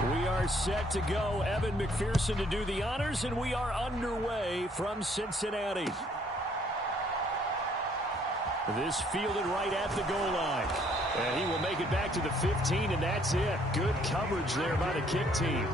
We are set to go. Evan McPherson to do the honors, and we are underway from Cincinnati. This fielded right at the goal line. And he will make it back to the 15, and that's it. Good coverage there by the kick team.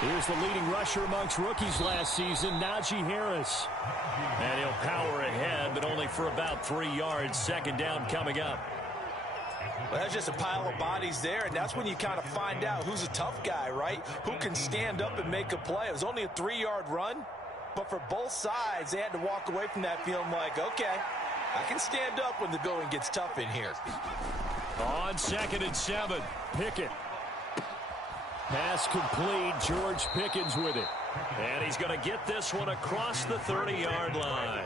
Here's the leading rusher amongst rookies last season, Najee Harris. And he'll power ahead, but only for about 3 yards. Second down coming up. Well, that's just a pile of bodies there, and that's when you kind of find out who's a tough guy, right? Who can stand up and make a play. It was only a 3-yard run, but for both sides, they had to walk away from that feeling like, okay, I can stand up when the going gets tough in here. On 2nd and 7, Pickett. Pass complete. George Pickens with it. And he's going to get this one across the 30-yard line.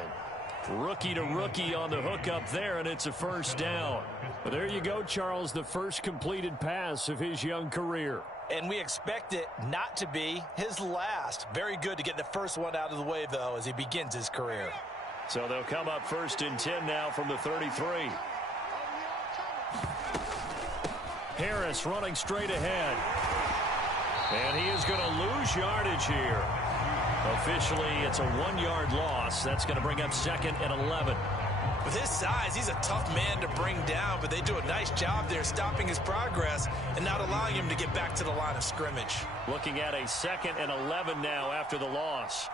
Rookie to rookie on the hook up there, and it's a first down. But there you go, Charles, the first completed pass of his young career. And we expect it not to be his last. Very good to get the first one out of the way, though, as he begins his career. So they'll come up 1st and 10 now from the 33. Harris running straight ahead. And he is going to lose yardage here. Officially, it's a 1-yard loss. That's going to bring up 2nd and 11. With his size, he's a tough man to bring down, but they do a nice job there stopping his progress and not allowing him to get back to the line of scrimmage. Looking at a 2nd and 11 now after the loss.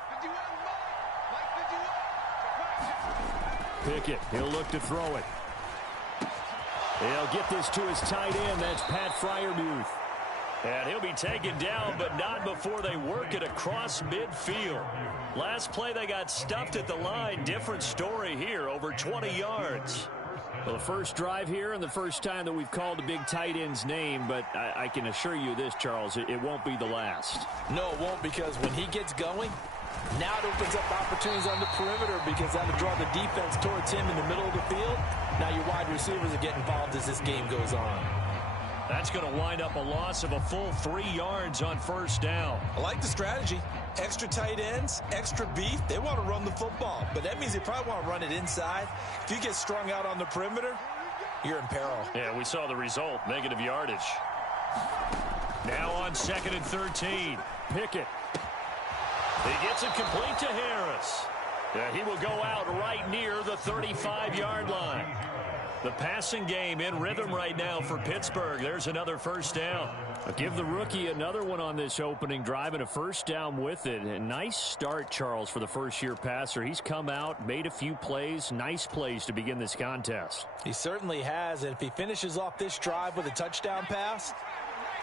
Pickett, he'll look to throw it. He'll get this to his tight end. That's Pat Freiermuth. And he'll be taken down, but not before they work it across midfield. Last play, they got stuffed at the line. Different story here, over 20 yards. Well, the first drive here and the first time that we've called a big tight end's name, but I can assure you this, Charles, it won't be the last. No, it won't, because when he gets going, now it opens up opportunities on the perimeter because that'll draw the defense towards him in the middle of the field. Now your wide receivers are getting involved as this game goes on. That's going to wind up a loss of a full 3 yards on first down. I like the strategy. Extra tight ends, extra beef. They want to run the football, but that means they probably want to run it inside. If you get strung out on the perimeter, you're in peril. Yeah, we saw the result, negative yardage. Now on 2nd and 13, Pickett. He gets it complete to Harris. Yeah, he will go out right near the 35-yard line. The passing game in rhythm right now for Pittsburgh. There's another first down. I'll give the rookie another one on this opening drive and a first down with it. A nice start, Charles, for the first-year passer. He's come out, made a few plays, nice plays to begin this contest. He certainly has, and if he finishes off this drive with a touchdown pass,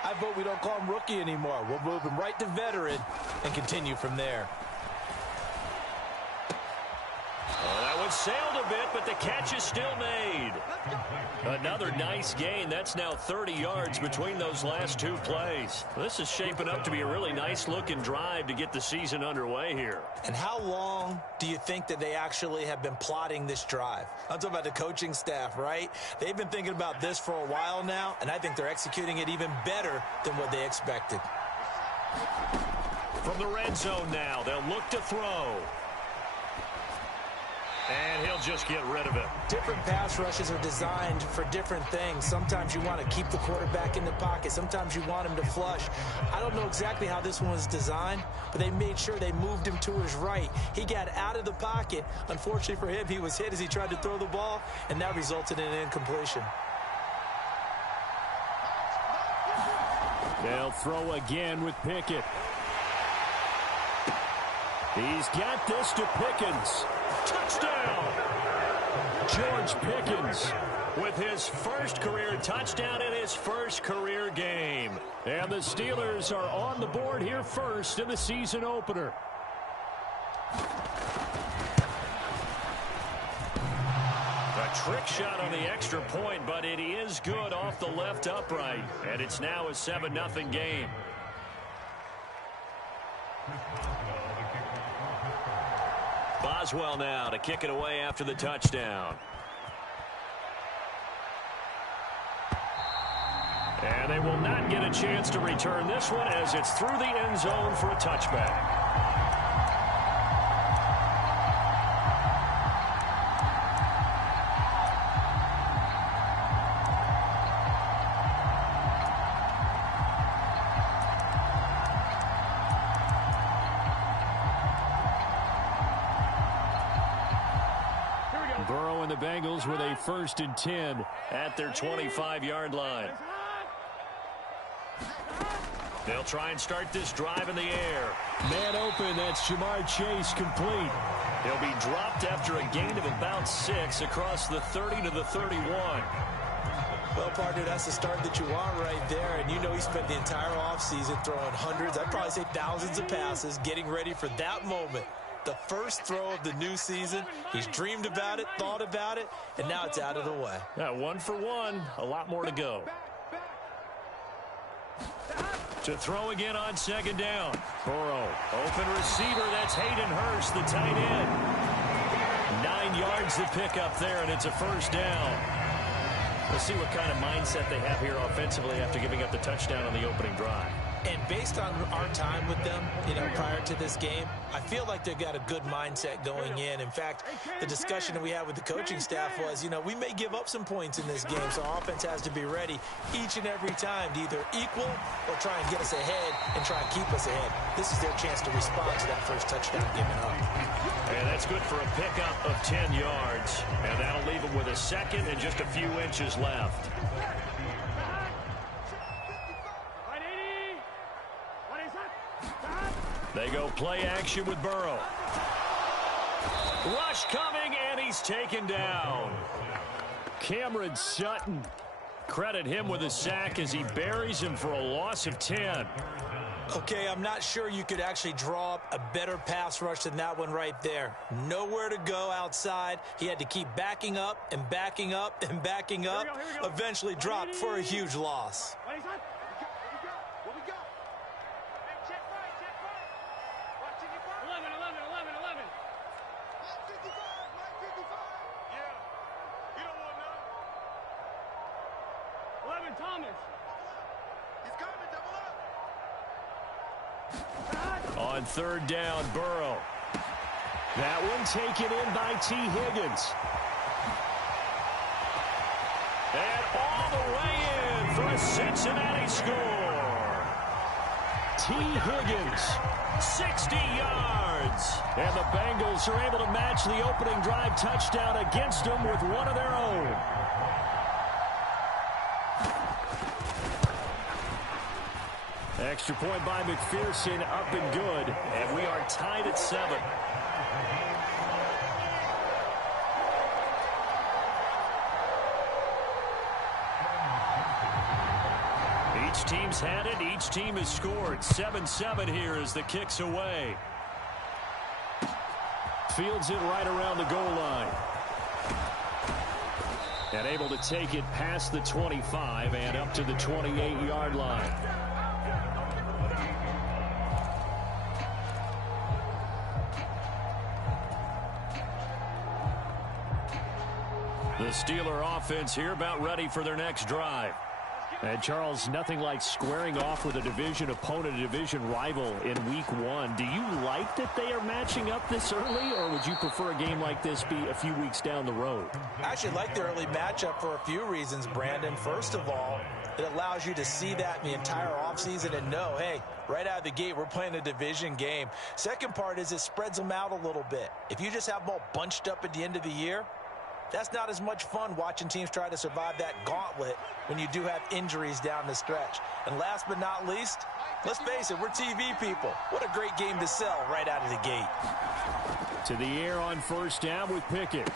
I vote we don't call him rookie anymore. We'll move him right to veteran and continue from there. Oh, that one sailed a bit, but the catch is still made. Another nice gain. That's now 30 yards between those last two plays. This is shaping up to be a really nice-looking drive to get the season underway here. And how long do you think that they actually have been plotting this drive? I'm talking about the coaching staff, right? They've been thinking about this for a while now, and I think they're executing it even better than what they expected. From the red zone now, they'll look to throw. And he'll just get rid of it. Different pass rushes are designed for different things. Sometimes you want to keep the quarterback in the pocket. Sometimes you want him to flush. I don't know exactly how this one was designed, but they made sure they moved him to his right. He got out of the pocket. Unfortunately for him, he was hit as he tried to throw the ball, and that resulted in an incompletion. They'll throw again with Pickett. He's got this to Pickens. Touchdown! George Pickens with his first career touchdown in his first career game. And the Steelers are on the board here first in the season opener. A trick shot on the extra point, but it is good off the left upright. And it's now a 7-0 game. Boswell now to kick it away after the touchdown. And they will not get a chance to return this one as it's through the end zone for a touchback. Burrow and the Bengals with a 1st and 10 at their 25-yard line. They'll try and start this drive in the air. Man open, that's Jamar Chase complete. He'll be dropped after a gain of about 6 across the 30 to the 31. Well, partner, that's the start that you want right there. And you know he spent the entire offseason throwing hundreds, I'd probably say thousands of passes, getting ready for that moment. The first throw of the new season. He's dreamed about it, thought about it, and now it's out of the way. Yeah, 1 for 1. A lot more to go. To throw again on 2nd down. Burrow, open receiver. That's Hayden Hurst, the tight end. 9 yards to pick up there, and it's a 1st down. We'll see what kind of mindset they have here offensively after giving up the touchdown on the opening drive. And based on our time with them, prior to this game, I feel like they've got a good mindset going in. In fact, the discussion that we had with the coaching staff was, we may give up some points in this game, so our offense has to be ready each and every time to either equal or try and get us ahead and try and keep us ahead. This is their chance to respond to that first touchdown given up. And that's good for a pickup of 10 yards. And that'll leave them with a 2nd and just a few inches left. They go play action with Burrow. Rush coming, and he's taken down. Cameron Sutton. Credit him with a sack as he buries him for a loss of 10. Okay, I'm not sure you could actually draw up a better pass rush than that one right there. Nowhere to go outside. He had to keep backing up and backing up and backing up. Eventually dropped for a huge loss. On 3rd down, Burrow. That one taken in by T. Higgins. And all the way in for a Cincinnati score. T. Higgins, 60 yards. And the Bengals are able to match the opening drive touchdown against them with one of their own. Extra point by McPherson, up and good, and we are tied at 7. Each team's had it, each team has scored. 7-7 here as the kick's away. Fields it right around the goal line. And able to take it past the 25 and up to the 28-yard line. The Steeler offense here about ready for their next drive. And Charles, nothing like squaring off with a division opponent, a division rival in week 1. Do you like that they are matching up this early, or would you prefer a game like this be a few weeks down the road? I actually like the early matchup for a few reasons, Brandon. First of all, it allows you to see that in the entire offseason and know, hey, right out of the gate, we're playing a division game. Second part is it spreads them out a little bit. If you just have them all bunched up at the end of the year, that's not as much fun watching teams try to survive that gauntlet when you do have injuries down the stretch. And last but not least, let's face it, we're TV people. What a great game to sell right out of the gate. To the air on 1st down with Pickett.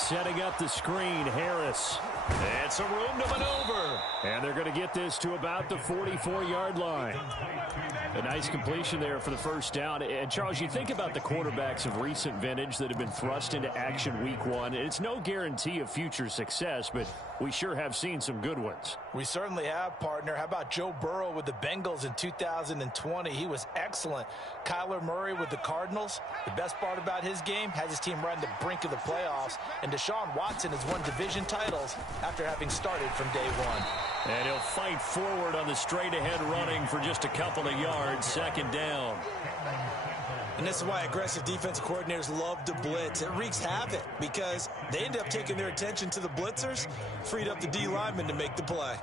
Setting up the screen, Harris. And some room to maneuver. And they're going to get this to about the 44-yard line. A nice completion there for the first down. And, Charles, you think about the quarterbacks of recent vintage that have been thrust into action week one. It's no guarantee of future success, but we sure have seen some good ones. We certainly have, partner. How about Joe Burrow with the Bengals in 2020? He was excellent. Kyler Murray with the Cardinals. The best part about his game, has his team right on the brink of the playoffs. And Deshaun Watson has won division titles after having started from day one. And he'll fight forward on the straight-ahead running for just a couple of yards, second down. And this is why aggressive defensive coordinators love to blitz. It wreaks havoc because they end up taking their attention to the blitzers, freed up the D lineman to make the play.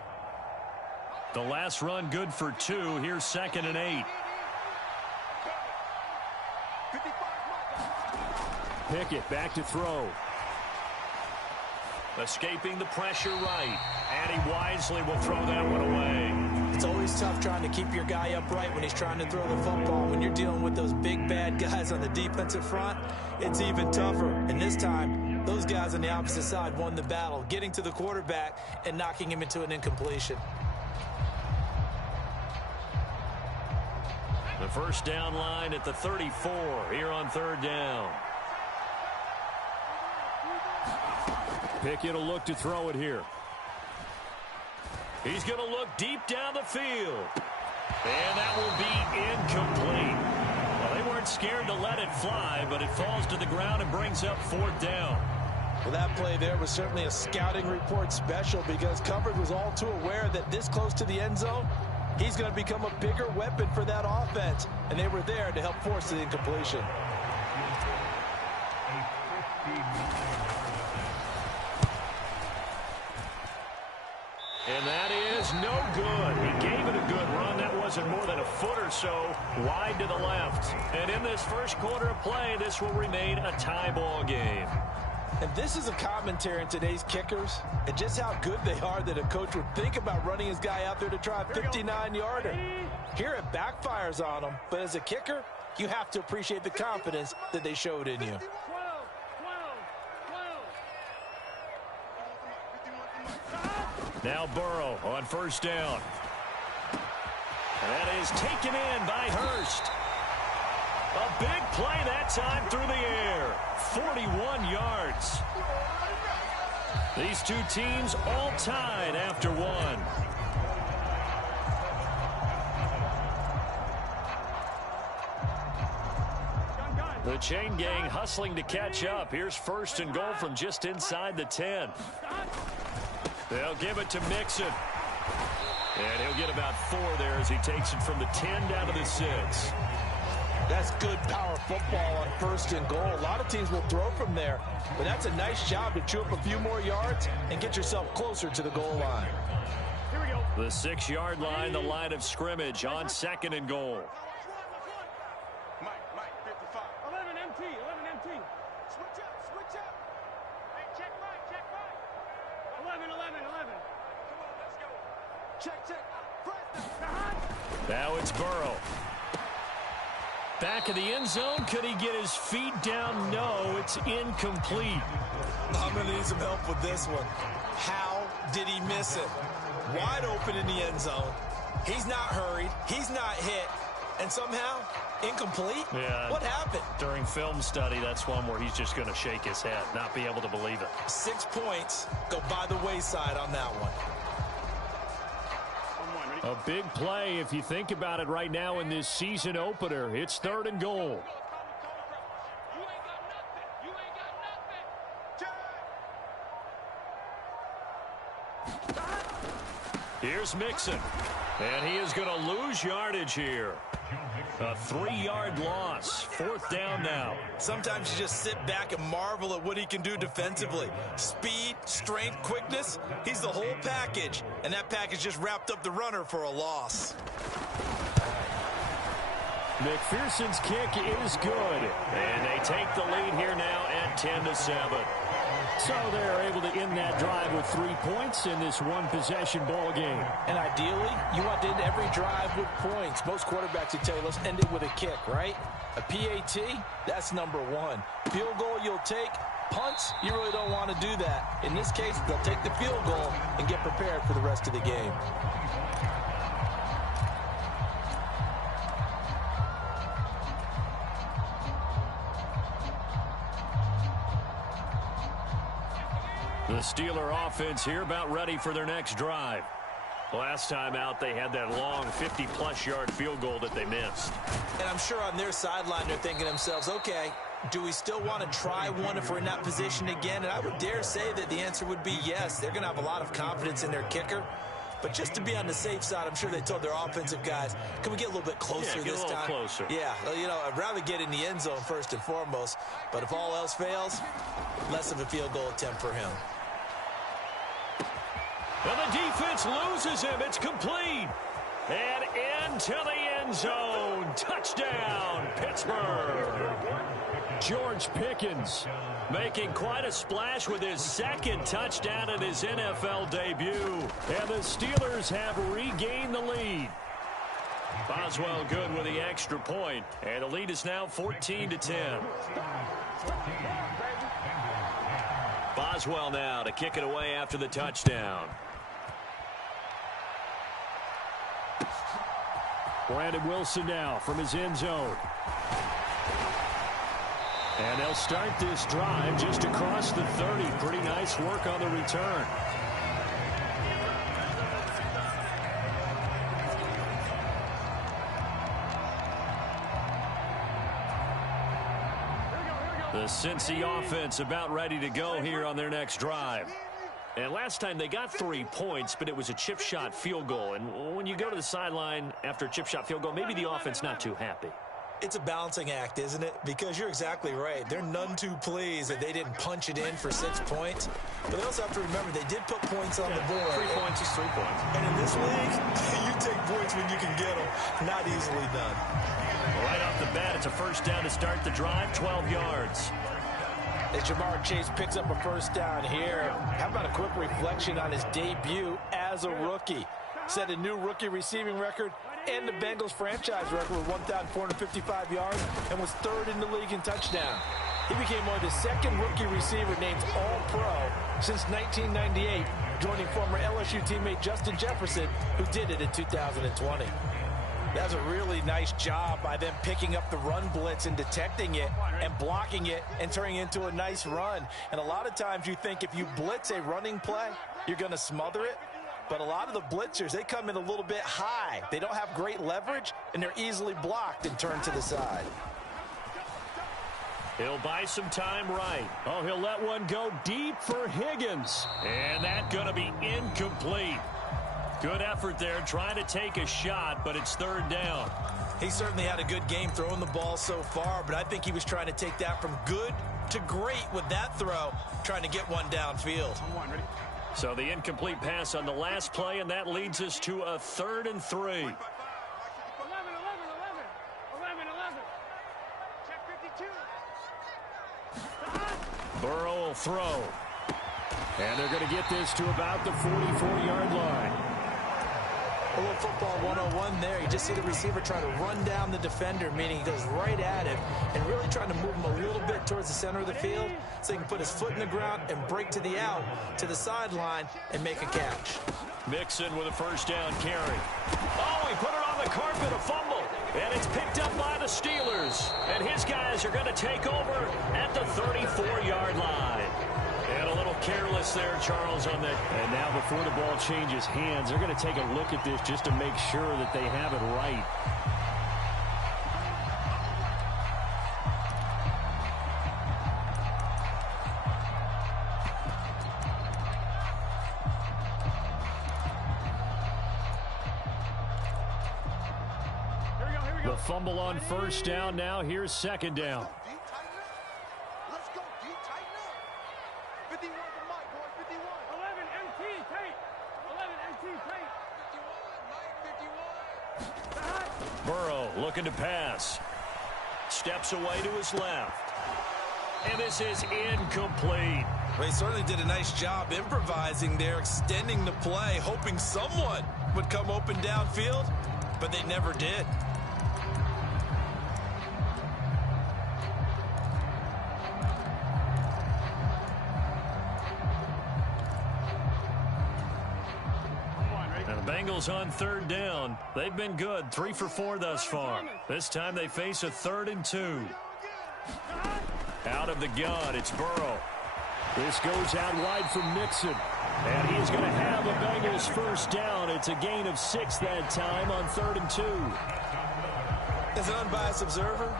The last run good for 2. Here's 2nd and 8. Pickett back to throw. Escaping the pressure right. And he wisely will throw that one away. It's always tough trying to keep your guy upright when he's trying to throw the football. When you're dealing with those big, bad guys on the defensive front, it's even tougher. And this time, those guys on the opposite side won the battle, getting to the quarterback and knocking him into an incompletion. The first down line at the 34 here on 3rd down. Pickett will look to throw it here. He's going to look deep down the field. And that will be incomplete. Well, they weren't scared to let it fly, but it falls to the ground and brings up 4th down. Well, that play there was certainly a scouting report special because coverage was all too aware that this close to the end zone, he's going to become a bigger weapon for that offense. And they were there to help force the incompletion. And that is no good. He gave it a good run. That wasn't more than a foot or so wide to the left. And in this first quarter of play, this will remain a tie ball game. And this is a commentary on today's kickers and just how good they are that a coach would think about running his guy out there to try a 59-yarder. Here it backfires on him, but as a kicker, you have to appreciate the confidence that they showed in you. Now Burrow on first down. And that is taken in by Hurst. A big play that time through the air. 41 yards. These two teams all tied after one. The chain gang hustling to catch up. Here's 1st and goal from just inside the 10. They'll give it to Mixon. And he'll get about 4 there as he takes it from the 10 down to the 6. That's good power football on 1st and goal. A lot of teams will throw from there, but that's a nice job to chew up a few more yards and get yourself closer to the goal line. Here we go. The 6-yard line, the line of scrimmage on 2nd and goal. Mike, 55. 11 MT. Switch up. Hey, check Mike. 11. Come on, let's go. Check. Now it's Burrow. Back of the end zone. Could he get his feet down? No, it's incomplete. I'm going to need some help with this one. How did he miss it? Wide open in the end zone. He's not hurried. He's not hit. And somehow, incomplete? Yeah. What happened? During film study, that's one where he's just going to shake his head, not be able to believe it. 6 points go by the wayside on that one. A big play if you think about it right now in this season opener. It's 3rd and goal. Here's Mixon. And he is going to lose yardage here. A 3-yard loss. 4th down now. Sometimes you just sit back and marvel at what he can do defensively. Speed, strength, quickness. He's the whole package. And that package just wrapped up the runner for a loss. McPherson's kick is good. And they take the lead here now at 10-7. So they're able to end that drive with 3 points in this one-possession ball game. And ideally, you want to end every drive with points. Most quarterbacks would tell you, let's end it with a kick, right? A PAT, that's number 1. Field goal you'll take, Punts, you really don't want to do that. In this case, they'll take the field goal and get prepared for the rest of the game. The Steeler offense here about ready for their next drive. Last time out, they had that long 50-plus yard field goal that they missed. And I'm sure on their sideline, they're thinking to themselves, okay, do we still want to try one if we're in that position again? And I would dare say that the answer would be yes. They're going to have a lot of confidence in their kicker. But just to be on the safe side, I'm sure they told their offensive guys, can we get a little bit closer this time? Closer. Yeah, you know, I'd rather get in the end zone first and foremost. But if all else fails, less of a field goal attempt for him. And the defense loses him. It's complete. And into the end zone. Touchdown, Pittsburgh. George Pickens making quite a splash with his second touchdown in his NFL debut. And the Steelers have regained the lead. Boswell good with the extra point. And the lead is now 14-10. Boswell now to kick it away after the touchdown. Brandon Wilson now from his end zone. And they'll start this drive just across the 30. Pretty nice work on the return. The Cincy offense about ready to go here on their next drive. And last time they got 3 points, but it was a chip shot field goal. And when you go to the sideline after a chip shot field goal, maybe the offense not too happy. It's a balancing act, isn't it? Because you're exactly right. They're none too pleased that they didn't punch it in for 6 points. But they also have to remember they did put points on the board. 3 points is 3 points. And in this league, you take points when you can get them. Not easily done. Right off the bat, it's a first down to start the drive, 12 yards. As Jamar Chase picks up a first down here, how about a quick reflection on his debut as a rookie? Set a new rookie receiving record and the Bengals franchise record with 1,455 yards and was third in the league in touchdown. He became only the second rookie receiver named All-Pro since 1998, joining former LSU teammate Justin Jefferson, who did it in 2020. That's a really nice job by them picking up the run blitz and detecting it and blocking it and turning it into a nice run. And a lot of times you think if you blitz a running play, you're going to smother it. But a lot of the blitzers, they come in a little bit high. They don't have great leverage, and they're easily blocked and turned to the side. He'll buy some time right. Oh, he'll let one go deep for Higgins. And that's going to be incomplete. Good effort there, trying to take a shot, but it's third down. He certainly had a good game throwing the ball so far, but I think he was trying to take that from good to great with that throw, trying to get one downfield. So the incomplete pass on the last play, and that leads us to a 3rd and 3. 11, 11, 11. 11, 11. Check 52. Burrow will throw. And they're going to get this to about the 44-yard line. A little football 101 there. You just see the receiver trying to run down the defender, meaning he goes right at him and really trying to move him a little bit towards the center of the field so he can put his foot in the ground and break to the out, to the sideline, and make a catch. Mixon with a first down carry. Oh, he put it on the carpet, a fumble. And it's picked up by the Steelers. And his guys are going to take over at the 34-yard line. And a little careless there, Charles, on that. And now before the ball changes hands, they're going to take a look at this just to make sure that they have it right. The fumble on first down. Now here's second down. Let's go, D, tighten up. 51 for Mike, boy, 51. 11 MT, tight. 11 MT, tight. 51. Burrow looking to pass. Steps away to his left. And this is incomplete. Well, he certainly did a nice job improvising there, extending the play, hoping someone would come open downfield, but they never did. Bengals on third down. They've been good, 3 for 4 thus far. This time they face a 3rd and 2. Out of the gun, it's Burrow. This goes out wide for Mixon. And he's going to have a Bengals first down. It's a gain of 6 that time on 3rd and 2. As an unbiased observer,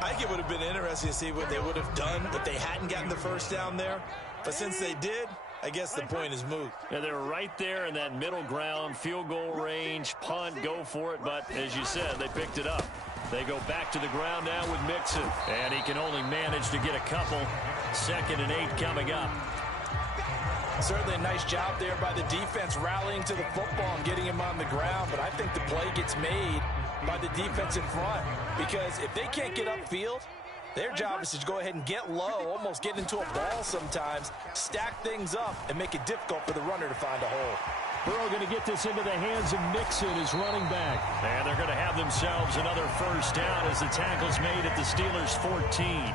I think it would have been interesting to see what they would have done if they hadn't gotten the first down there. But since they did, I guess the point is moot. Yeah, they were right there in that middle ground, field goal range, punt, go for it. But as you said, they picked it up. They go back to the ground now with Mixon. And he can only manage to get a couple. 2nd and 8 coming up. Certainly a nice job there by the defense rallying to the football and getting him on the ground. But I think the play gets made by the defense in front. Because if they can't get upfield, their job is to go ahead and get low, almost get into a ball sometimes, stack things up, and make it difficult for the runner to find a hole. Burrow going to get this into the hands of Mixon, his running back. And they're going to have themselves another first down as the tackle's made at the Steelers' 14.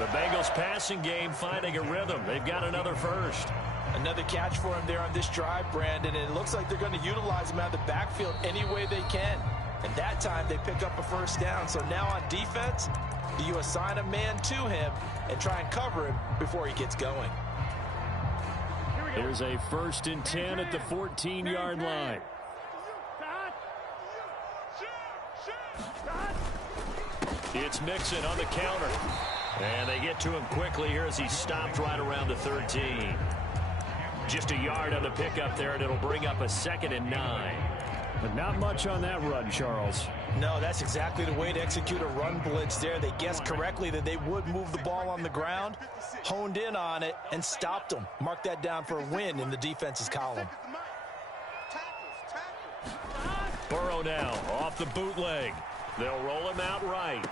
The Bengals passing game finding a rhythm. They've got another first. Another catch for him there on this drive, Brandon, and it looks like they're going to utilize him out of the backfield any way they can. And that time they pick up a first down. So now on defense, you assign a man to him and try and cover him before he gets going. There's a 1st and 10 at the 14-yard line. It's Mixon on the counter. And they get to him quickly here as he stopped right around the 13. Just a yard on the pickup there, and it'll bring up a 2nd and 9. But not much on that run, Charles. No, that's exactly the way to execute a run blitz there. They guessed correctly that they would move the ball on the ground, honed in on it, and stopped them. Mark that down for a win in the defense's column. Burrow now off the bootleg. They'll roll him out right.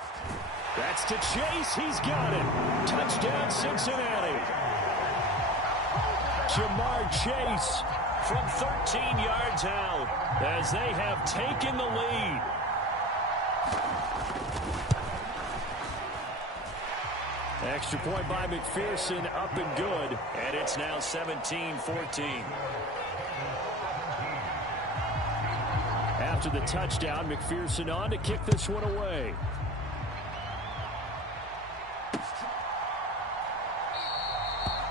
That's to Chase. He's got it. Touchdown, Cincinnati. Jamar Chase from 13 yards out as they have taken the lead. Extra point by McPherson, up and good, and it's now 17-14. After the touchdown, McPherson on to kick this one away.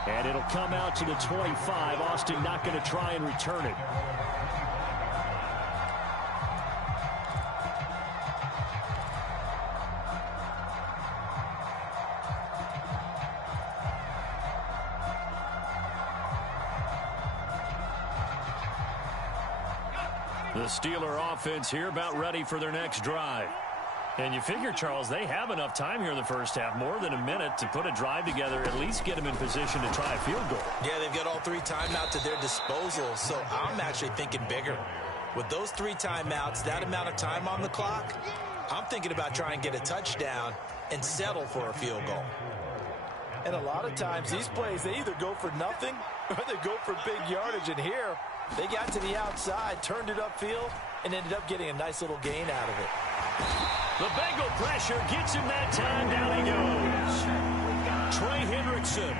And it'll come out to the 25. Austin not going to try and return it. The Steeler offense here about ready for their next drive. And you figure, Charles, they have enough time here in the first half, more than a minute, to put a drive together, at least get them in position to try a field goal. Yeah, they've got all 3 timeouts at their disposal, so I'm actually thinking bigger. With those 3 timeouts, that amount of time on the clock, I'm thinking about trying to get a touchdown and settle for a field goal. And a lot of times, these plays, they either go for nothing or they go for big yardage. And here, they got to the outside, turned it upfield, and ended up getting a nice little gain out of it. The Bengal pressure gets him that time. Down he goes. Trey Hendrickson.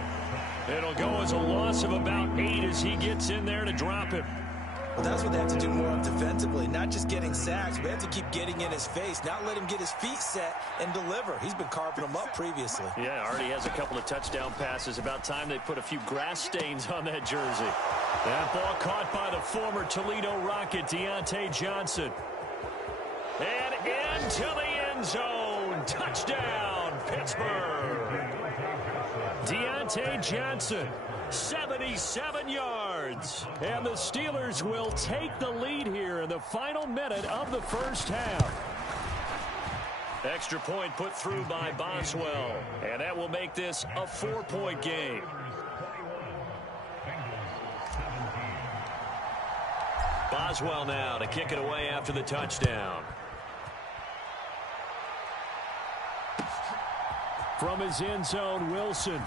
It'll go as a loss of about 8 as he gets in there to drop him. Well, that's what they have to do more of defensively, not just getting sacks, but they have to keep getting in his face, not let him get his feet set and deliver. He's been carving them up previously. Yeah, already has a couple of touchdown passes. About time they put a few grass stains on that jersey. That ball caught by the former Toledo Rocket, Deontay Johnson. And into the end zone. Touchdown, Pittsburgh. Deontay Johnson, 77 yards. And the Steelers will take the lead here in the final minute of the first half. Extra point put through by Boswell. And that will make this a 4-point game. Boswell now to kick it away after the touchdown. From his end zone, Wilson.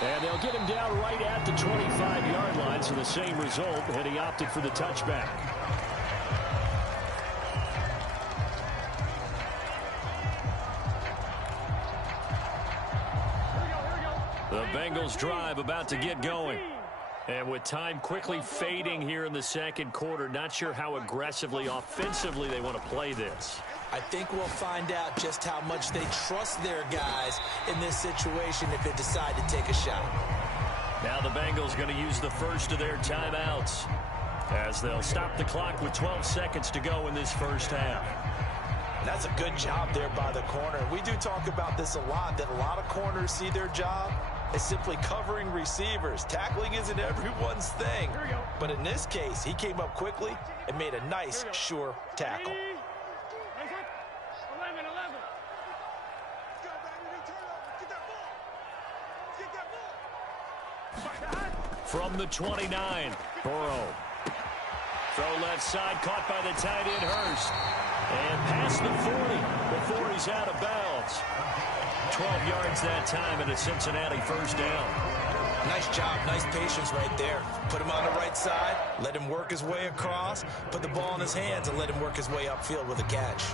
And they'll get him down right at the 25-yard line, so the same result, and he opted for the touchback. The Bengals drive about to get going. And with time quickly fading here in the second quarter, not sure how aggressively, offensively they want to play this. I think we'll find out just how much they trust their guys in this situation if they decide to take a shot. Now the Bengals going to use the first of their timeouts as they'll stop the clock with 12 seconds to go in this first half. That's a good job there by the corner. We do talk about this a lot, that a lot of corners see their job as simply covering receivers. Tackling isn't everyone's thing. But in this case, he came up quickly and made a nice, sure tackle. 11, 11. From the 29, Burrow. Throw left side, caught by the tight end, Hurst. And past the 40 before he's out of bounds. 12 yards that time and a Cincinnati first down. Nice job, nice patience right there. Put him on the right side, let him work his way across, put the ball in his hands, and let him work his way upfield with a catch.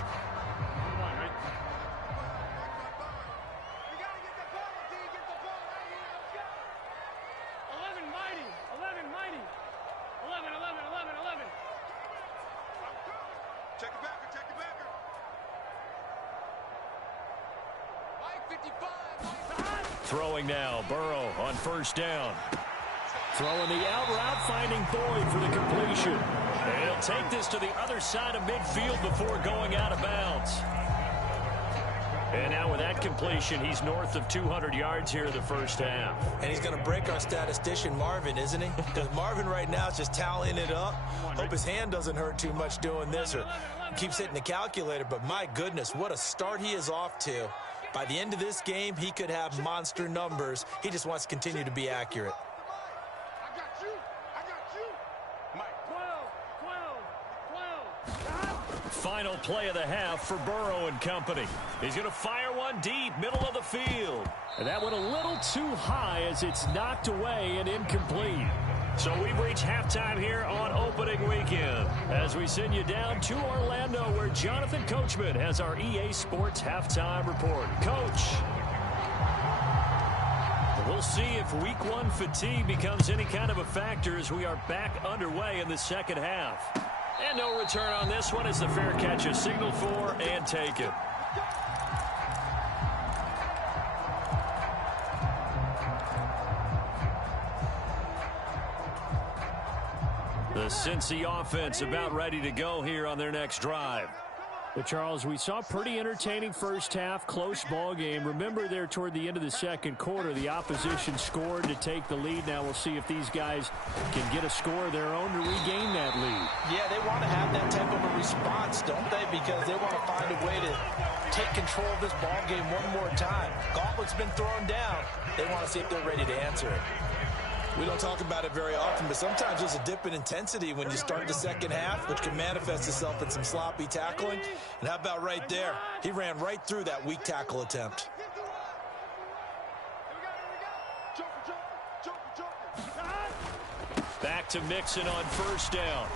Throwing now, Burrow on first down. Throwing the out route, finding Boyd for the completion. And he'll take this to the other side of midfield before going out of bounds. And now with that completion, he's north of 200 yards here in the first half. And he's going to break our statistician, Marvin, isn't he? Because Marvin right now is just tallying it up. Hope his hand doesn't hurt too much doing this or keeps hitting the calculator. But my goodness, what a start he is off to. By the end of this game, he could have monster numbers. He just wants to continue to be accurate. I got you. Mike, 12. Final play of the half for Burrow and company. He's going to fire one deep, middle of the field. And that went a little too high as it's knocked away and incomplete. So we've reached halftime here on opening weekend as we send you down to Orlando where Jonathan Coachman has our EA Sports halftime report. Coach, we'll see if week one fatigue becomes any kind of a factor as we are back underway in the second half. And no return on this one as the fair catch is signaled for and taken. The Cincy offense about ready to go here on their next drive. But, Charles, we saw a pretty entertaining first half, close ball game. Remember there toward the end of the second quarter, the opposition scored to take the lead. Now we'll see if these guys can get a score of their own to regain that lead. Yeah, they want to have that type of a response, don't they? Because they want to find a way to take control of this ball game one more time. Gauntlet's been thrown down. They want to see if they're ready to answer it. We don't talk about it very often, but sometimes there's a dip in intensity when you start the second half, which can manifest itself in some sloppy tackling. And how about right there? He ran right through that weak tackle attempt. Back to Mixon on first down.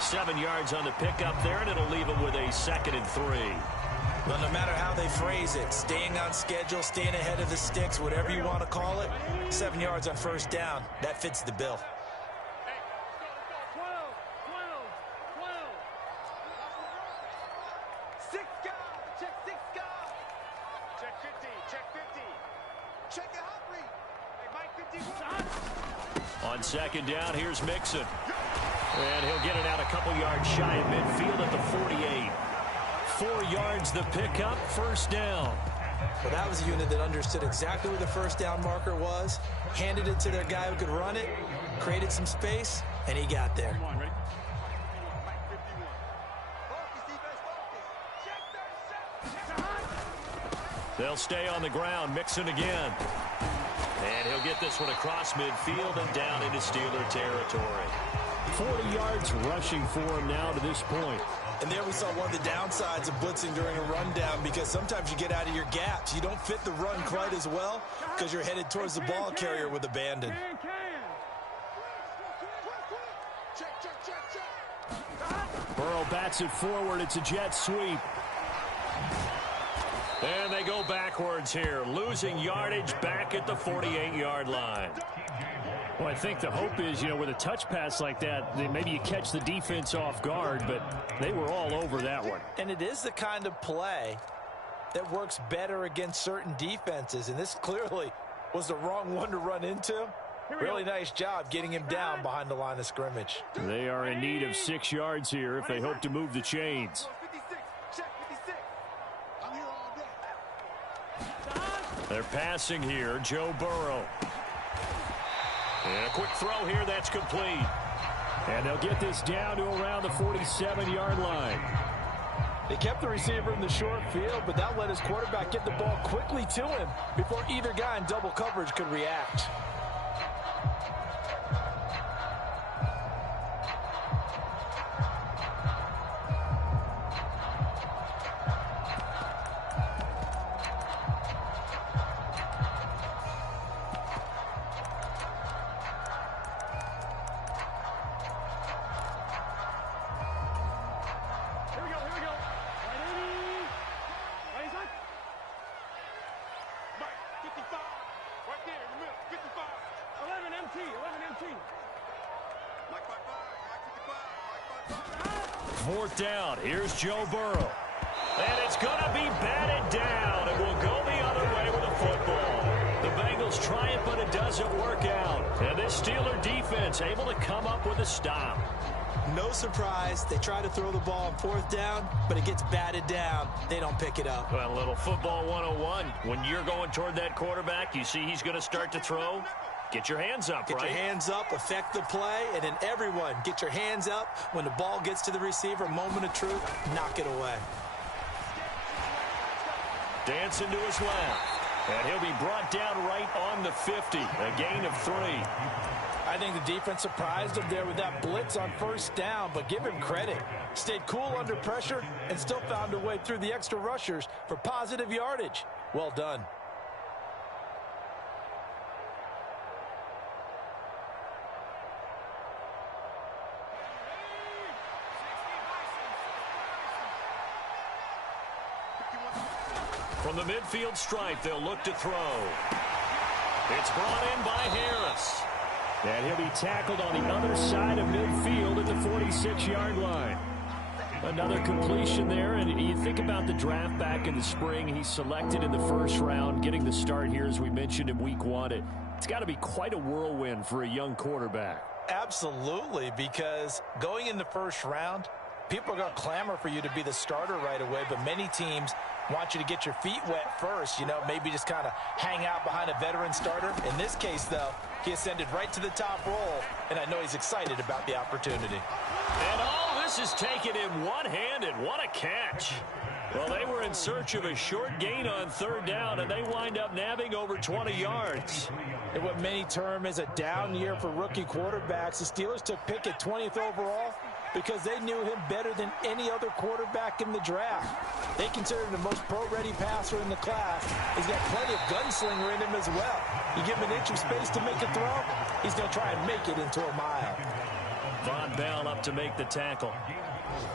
7 yards on the pickup there, and it'll leave him with a 2nd and 3. Well, no matter how they phrase it, staying on schedule, staying ahead of the sticks, whatever you want to call it, 7 yards on first down, that fits the bill. 12. 6 guard. Check 6 guard. Check 50. Check the hot read. Hey, Mike 51. On second down, here's Mixon. And he'll get it out a couple yards shy of midfield at the 48. 4 yards the pickup, first down. Well, that was a unit that understood exactly where the first down marker was, handed it to their guy who could run it, created some space, and he got there. Come on, ready? They'll stay on the ground, Mixon again. And he'll get this one across midfield and down into Steeler territory. 40 yards rushing for him now to this point. And there we saw one of the downsides of blitzing during a rundown, because sometimes you get out of your gaps. You don't fit the run quite as well because you're headed towards the ball carrier with abandon. Burrow bats it forward. It's a jet sweep. And they go backwards here, losing yardage back at the 48-yard line. Well, I think the hope is, with a touch pass like that, maybe you catch the defense off guard, but they were all over that one. And it is the kind of play that works better against certain defenses, and this clearly was the wrong one to run into. Really nice job getting him down behind the line of scrimmage. They are in need of 6 yards here if they hope to move the chains. They're passing here, Joe Burrow. And a quick throw here, that's complete. And they'll get this down to around the 47-yard line. They kept the receiver in the short field, but that let his quarterback get the ball quickly to him before either guy in double coverage could react. Fourth down. Here's Joe Burrow. And it's going to be batted down. It will go the other way with a football. The Bengals try it, but it doesn't work out. And this Steeler defense able to come up with a stop. No surprise. They try to throw the ball on fourth down, but it gets batted down. They don't pick it up. Well, a little football 101. When you're going toward that quarterback, you see he's going to start to throw. Get your hands up, right? Get your hands up, affect the play, and then everyone get your hands up. When the ball gets to the receiver, moment of truth, knock it away. Dancing to his left. And he'll be brought down right on the 50. A gain of 3. I think the defense surprised him there with that blitz on first down, but give him credit. Stayed cool under pressure and still found a way through the extra rushers for positive yardage. Well done. From the midfield stripe, they'll look to throw. It's brought in by Harris. And he'll be tackled on the other side of midfield at the 46-yard line. Another completion there, and you think about the draft back in the spring. He's selected in the first round, getting the start here, as we mentioned in week 1. It's got to be quite a whirlwind for a young quarterback. Absolutely, because going in the first round, people are going to clamor for you to be the starter right away, but many teams want you to get your feet wet first, maybe just kind of hang out behind a veteran starter. In this case, though, he ascended right to the top roll, and I know he's excited about the opportunity. And all this is taken in one-handed. What a catch. Well, they were in search of a short gain on third down, and they wind up nabbing over 20 yards. And what many term as a down year for rookie quarterbacks, the Steelers took Pickett 20th overall because they knew him better than any other quarterback in the draft. They consider him the most pro-ready passer in the class. He's got plenty of gunslinger in him as well. You give him an inch of space to make a throw, he's going to try and make it into a mile. Von Bell up to make the tackle.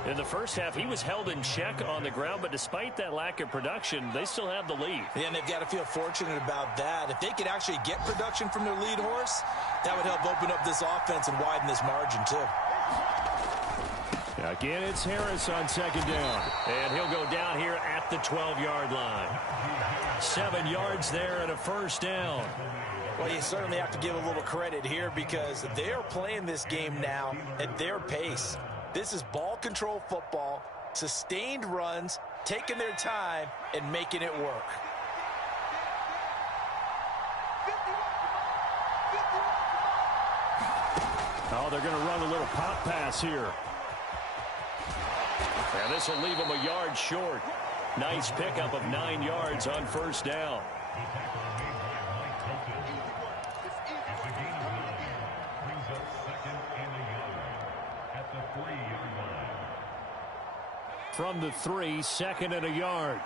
In the first half, he was held in check on the ground, but despite that lack of production, they still have the lead. Yeah, and they've got to feel fortunate about that. If they could actually get production from their lead horse, that would help open up this offense and widen this margin, too. Again, it's Harris on second down. And he'll go down here at the 12-yard line. 7 yards there and a first down. Well, you certainly have to give a little credit here because they're playing this game now at their pace. This is ball control football, sustained runs, taking their time, and making it work. Oh, they're going to run a little pop pass here. And this will leave them a yard short. Nice pickup of 9 yards on first down. From the 3, 2nd and a yard.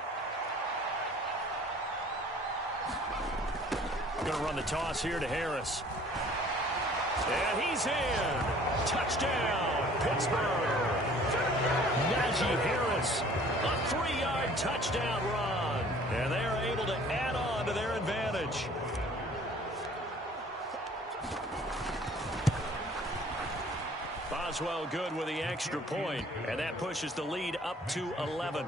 Going to run the toss here to Harris. And he's in. Touchdown, Pittsburgh. Najee Harris, a 3-yard touchdown run. And they are able to add on to their advantage. Boswell good with the extra point, and that pushes the lead up to 11.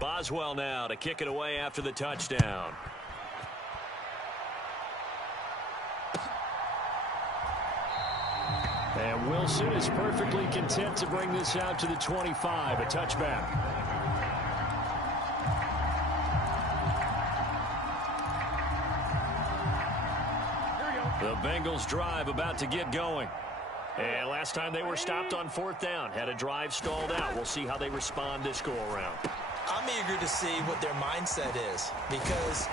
Boswell now to kick it away after the touchdown. And Wilson is perfectly content to bring this out to the 25, a touchback. The Bengals drive about to get going. And last time they were stopped on 4th down, had a drive stalled out. We'll see how they respond this go-around. I'm eager to see what their mindset is, because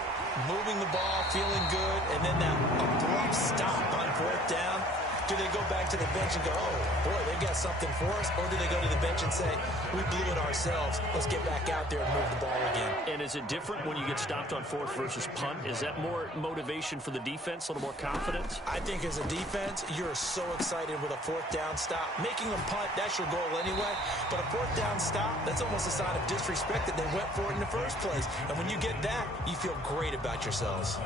moving the ball, feeling good, and then that abrupt stop on 4th down, do they go back to the bench and go, oh, boy, they've got something for us? Or do they go to the bench and say, we blew it ourselves, let's get back out there and move the ball again? And is it different when you get stopped on 4th versus punt? Is that more motivation for the defense, a little more confidence? I think as a defense, you're so excited with a 4th down stop. Making them punt, that's your goal anyway. But a 4th down stop, that's almost a sign of disrespect that they went for it in the first place. And when you get that, you feel great about yourselves.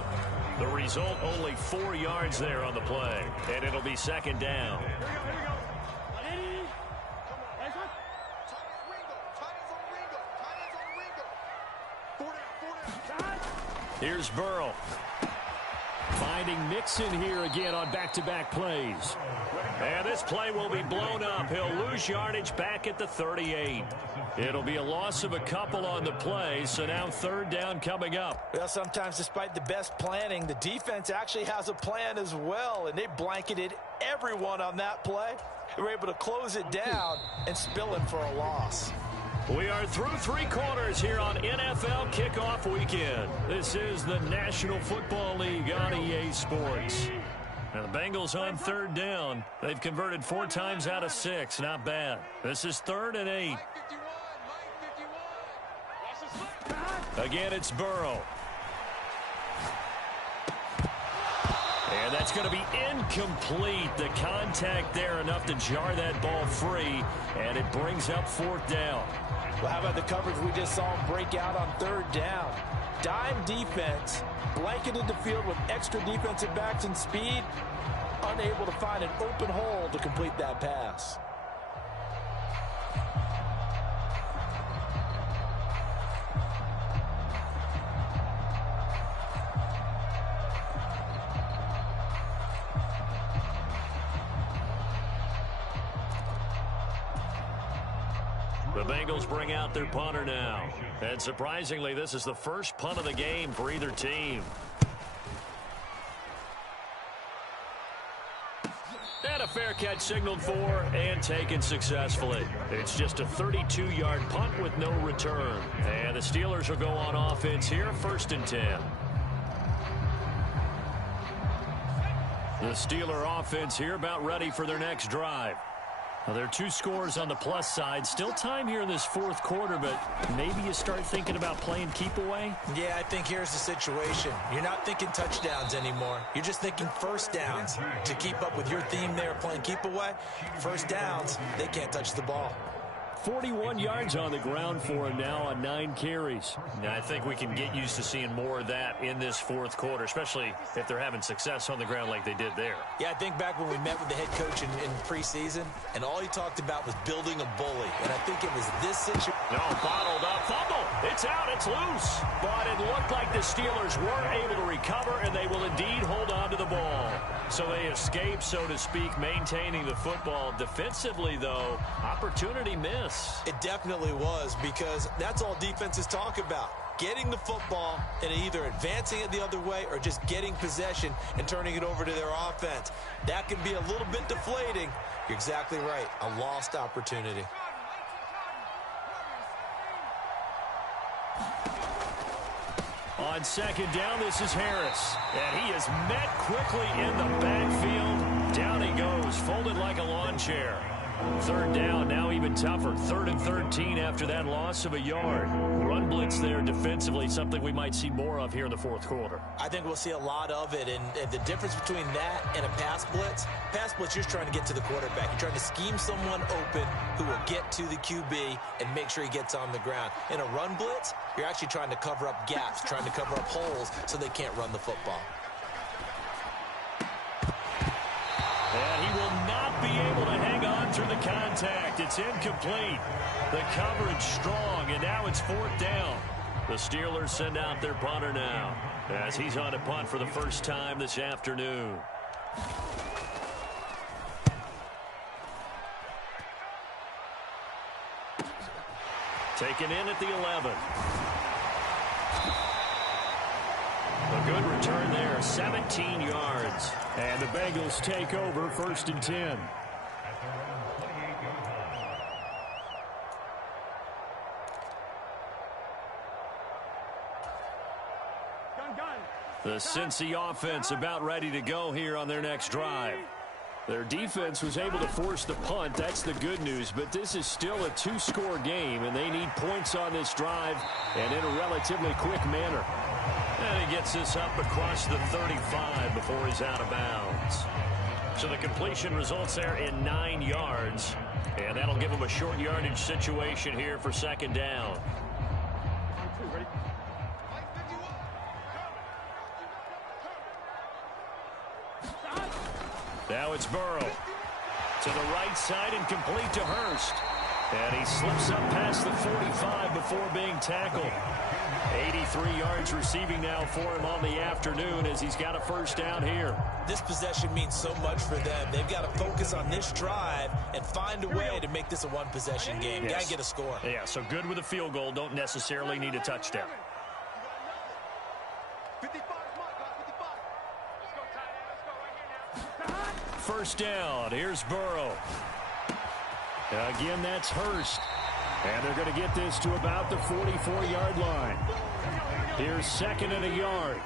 The result, only 4 yards there on the play. And it'll be 2nd down. Here's Burrow. Finding Mixon here again on back-to-back plays. And this play will be blown up. He'll lose yardage back at the 38. It'll be a loss of a couple on the play, so now 3rd down coming up. Well, sometimes despite the best planning, the defense actually has a plan as well, and they blanketed everyone on that play. They were able to close it down and spill it for a loss. We are through 3 quarters here on NFL Kickoff Weekend. This is the National Football League on EA Sports. Now the Bengals on 3rd down. They've converted 4 times out of 6. Not bad. This is 3rd and 8. Again, it's Burrow. And that's going to be incomplete. The contact there enough to jar that ball free. And it brings up 4th down. Well, how about the coverage we just saw him break out on 3rd down? Dime defense, blanketed the field with extra defensive backs and speed, unable to find an open hole to complete that pass. The Bengals bring out their punter now. And surprisingly, this is the first punt of the game for either team. And a fair catch signaled for and taken successfully. It's just a 32-yard punt with no return. And the Steelers will go on offense here, 1st and 10. The Steeler offense here about ready for their next drive. Well, there are 2 scores on the plus side. Still time here in this 4th quarter, but maybe you start thinking about playing keep away? Yeah, I think here's the situation. You're not thinking touchdowns anymore. You're just thinking 1st downs. To keep up with your theme there, playing keep away, 1st downs, they can't touch the ball. 41 yards on the ground for him now on 9 carries. Now, I think we can get used to seeing more of that in this 4th quarter, especially if they're having success on the ground like they did there. Yeah, I think back when we met with the head coach in preseason, and all he talked about was building a bully. And I think it was this situation. No, bottled up. Fumble. It's out. It's loose. But it looked like the Steelers were able to recover, and they will indeed hold on to the ball. So they escape, so to speak, maintaining the football. Defensively, though, opportunity missed. It definitely was, because that's all defenses talk about. Getting the football and either advancing it the other way or just getting possession and turning it over to their offense. That can be a little bit deflating. You're exactly right. A lost opportunity. On 2nd down, this is Harris. And he is met quickly in the backfield. Down he goes, folded like a lawn chair. Third down, now even tougher. 3rd and 13 after that loss of a yard. Run blitz there defensively, something we might see more of here in the fourth quarter. I think we'll see a lot of it, and the difference between that and a pass blitz, you're just trying to get to the quarterback. You're trying to scheme someone open who will get to the QB and make sure he gets on the ground. In a run blitz, you're actually trying to cover up gaps, trying to cover up holes so they can't run the football. And he will not be able to hang on through the contact. It's incomplete. The coverage strong, and now it's 4th down. The Steelers send out their punter now as he's on a punt for the first time this afternoon. Taken in at the 11. A good return there, 17 yards. And the Bengals take over 1st and 10. The Cincy offense about ready to go here on their next drive. Their defense was able to force the punt. That's the good news. But this is still a 2-score game, and they need points on this drive and in a relatively quick manner. And he gets this up across the 35 before he's out of bounds. So the completion results there in 9 yards. And that'll give him a short yardage situation here for 2nd down. Now it's Burrow. To the right side and complete to Hurst. And he slips up past the 45 before being tackled. 83 yards receiving now for him on the afternoon as he's got a 1st down here. This possession means so much for them. They've got to focus on this drive and find a way to make this a one-possession game. Yes. Got to get a score. Yeah, so good with a field goal. Don't necessarily need a touchdown. 1st down. Here's Burrow. Again, that's Hurst. And they're going to get this to about the 44-yard line. Here's 2nd and a yard.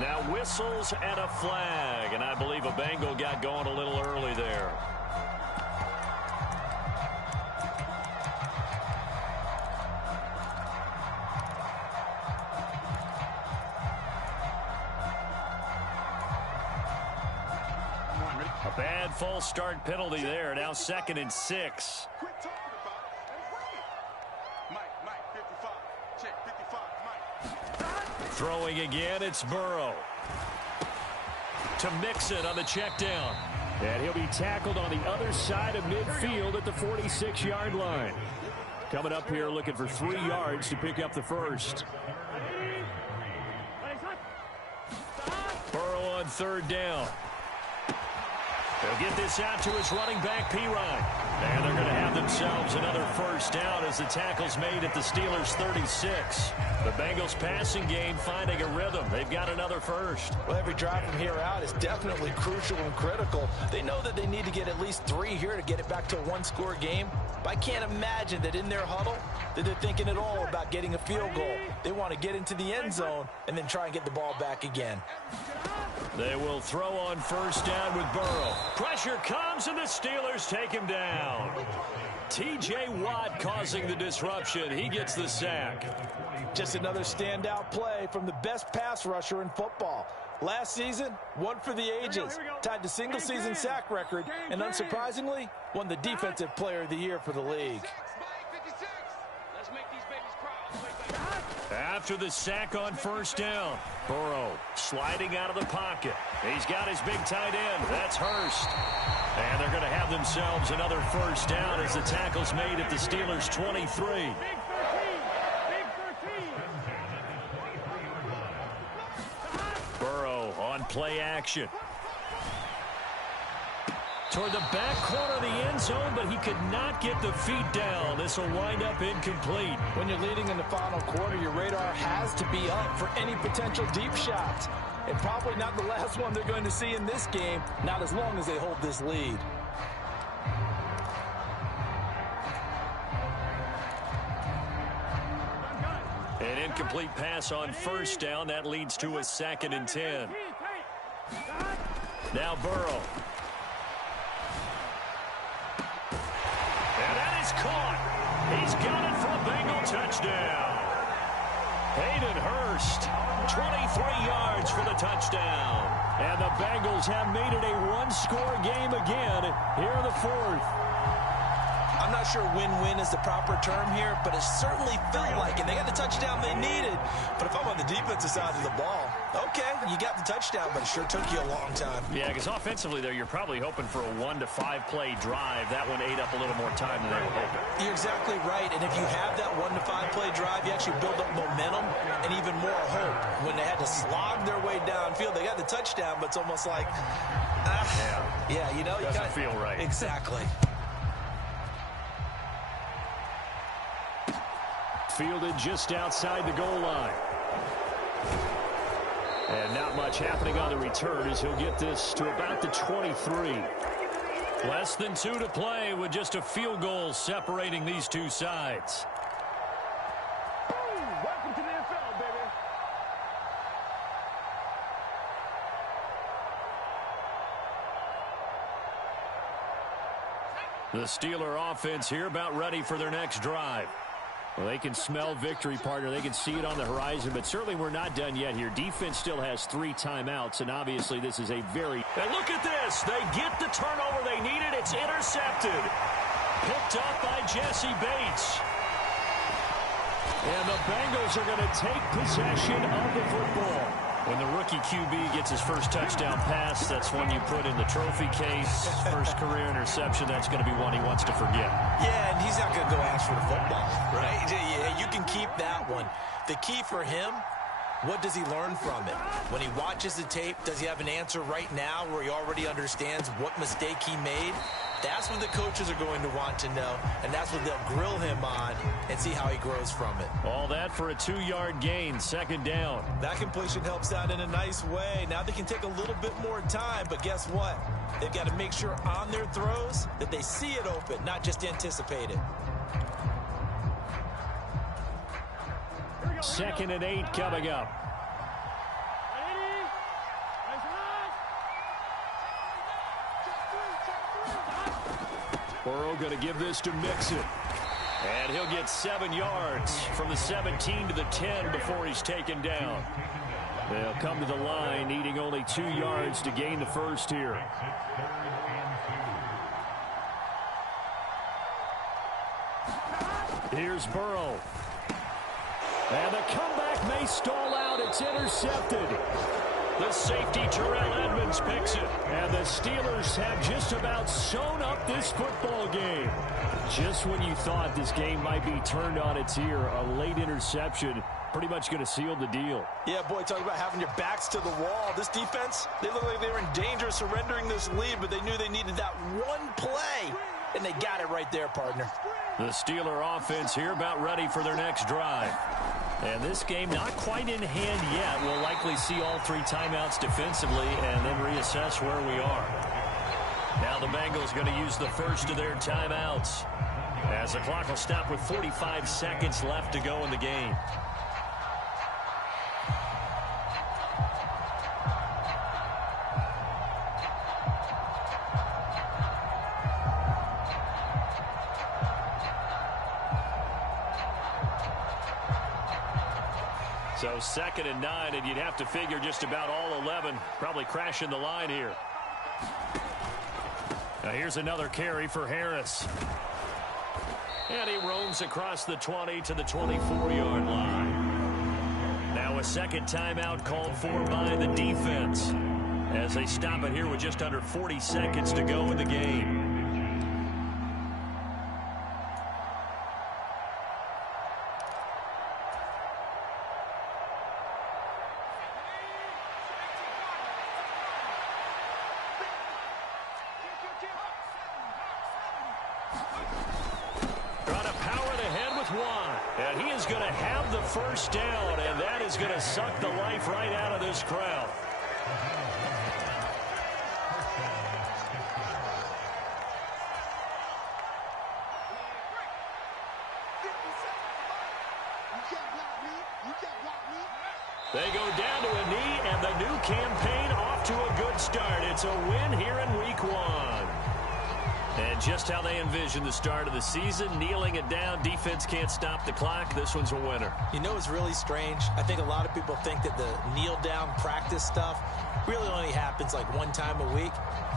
Now whistles and a flag. And I believe a Bengal got going a little early there. A bad false start penalty there. Now 2nd and 6. Quit talking about it and run it. Mike, 55. Check, 55, Mike. Throwing again, it's Burrow. To mix it on the check down. And he'll be tackled on the other side of midfield at the 46-yard line. Coming up here looking for 3 yards to pick up the 1st. Burrow on 3rd down. They'll get this out to his running back, Pirine. And they're going to have themselves another 1st down as the tackle's made at the Steelers' 36. The Bengals passing game finding a rhythm. They've got another 1st. Well, every drive from here out is definitely crucial and critical. They know that they need to get at least 3 here to get it back to a 1-score game. But I can't imagine that in their huddle that they're thinking at all about getting a field goal. They want to get into the end zone and then try and get the ball back again. They will throw on 1st down with Burrow. Pressure comes, and the Steelers take him down. T.J. Watt causing the disruption. He gets the sack. Just another standout play from the best pass rusher in football. Last season, one for the ages, tied the single-season sack record, and unsurprisingly, won the Defensive Player of the Year for the league. After the sack on 1st down, Burrow sliding out of the pocket. He's got his big tight end. That's Hurst. And they're going to have themselves another 1st down as the tackle's made at the Steelers' 23. Burrow on play action. Toward the back corner of the end zone, but he could not get the feet down. This will wind up incomplete. When you're leading in the final quarter, your radar has to be up for any potential deep shots. And probably not the last one they're going to see in this game, not as long as they hold this lead. incomplete pass on first down. That leads to a 2nd and 10. Now Burrow. And that is caught. He's got it for a Bengal touchdown. Hayden Hurst, 23 yards for the touchdown. And the Bengals have made it a one-score game again here in the 4th. I'm not sure win-win is the proper term here, but it certainly felt like it. They got the touchdown they needed. But if I'm on the defensive side of the ball, okay, you got the touchdown, but it sure took you a long time. Yeah, because offensively there, you're probably hoping for a 1 to 5 play drive. That one ate up a little more time than they were hoping. You're exactly right. And if you have that 1 to 5 play drive, you actually build up momentum and even more hope. When they had to slog their way downfield, they got the touchdown, but it's almost like, yeah, you know, doesn't feel right. Exactly. Fielded just outside the goal line. And not much happening on the return as he'll get this to about the 23. Less than 2 to play with just a field goal separating these two sides. Welcome to the NFL, baby. The Steeler offense here about ready for their next drive. Well, they can smell victory, partner. They can see it on the horizon, but certainly we're not done yet here. Defense still has 3 timeouts, and obviously this is a very... And look at this. They get the turnover they needed. It's intercepted. Picked up by Jesse Bates. And the Bengals are going to take possession of the football. When the rookie QB gets his first touchdown pass, that's one you put in the trophy case. First career interception, that's going to be one he wants to forget. Yeah, and he's not going to go ask for the football, right? Yeah, you can keep that one. The key for him, what does he learn from it? When he watches the tape, does he have an answer right now where he already understands what mistake he made? That's what the coaches are going to want to know, and that's what they'll grill him on and see how he grows from it. All that for a 2-yard gain, 2nd down. That completion helps out in a nice way. Now they can take a little bit more time, but guess what? They've got to make sure on their throws that they see it open, not just anticipate it. 2nd and 8 coming up. Burrow going to give this to Mixon. And he'll get 7 yards from the 17 to the 10 before he's taken down. They'll come to the line, needing only 2 yards to gain the first here. Here's Burrow. And the comeback may stall out. It's intercepted. The safety, Terrell Edmonds, picks it. And the Steelers have just about sewn up this football game. Just when you thought this game might be turned on its ear, a late interception pretty much going to seal the deal. Yeah, boy, talk about having your backs to the wall. This defense, they look like they were in danger of surrendering this lead, but they knew they needed that one play, and they got it right there, partner. The Steeler offense here about ready for their next drive. And this game not quite in hand yet. We'll likely see all 3 timeouts defensively and then reassess where we are. Now the Bengals going to use the first of their timeouts as the clock will stop with 45 seconds left to go in the game. So 2nd and 9, and you'd have to figure just about all 11 probably crashing the line here. Now here's another carry for Harris. And he roams across the 20 to the 24-yard line. Now a second timeout called for by the defense as they stop it here with just under 40 seconds to go in the game. And he is going to have the first down, and that is going to suck the life right out of this crowd. You can't block me. You can't They go down to a knee, and the new campaign off to a good start. It's a win here in Week 1. And just how they envision the start of the season, kneeling it down, defense can't stop the clock. This one's a winner. You know, it's really strange. I think a lot of people think that the kneel-down practice stuff really only happens like one time a week.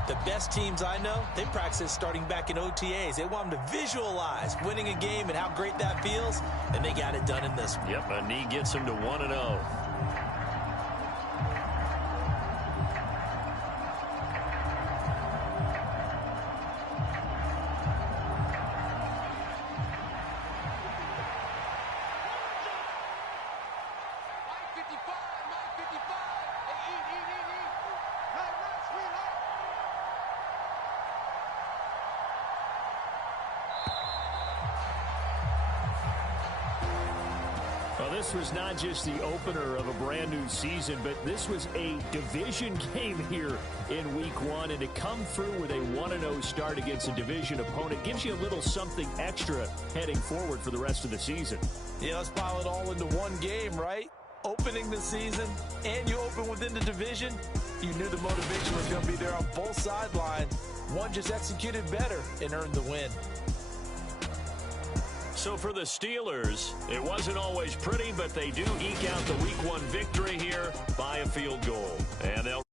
The best teams I know, they practice it starting back in OTAs. They want them to visualize winning a game and how great that feels, and they got it done in this one. Yep, a knee gets them to 1-0. Well, this was not just the opener of a brand new season, but this was a division game here in Week 1. And to come through with a 1-0 start against a division opponent gives you a little something extra heading forward for the rest of the season. Yeah, let's pile it all into one game, right? Opening the season, and you open within the division. You knew the motivation was going to be there on both sidelines. One just executed better and earned the win. So for the Steelers, it wasn't always pretty, but they do eke out the Week 1 victory here by a field goal. And they'll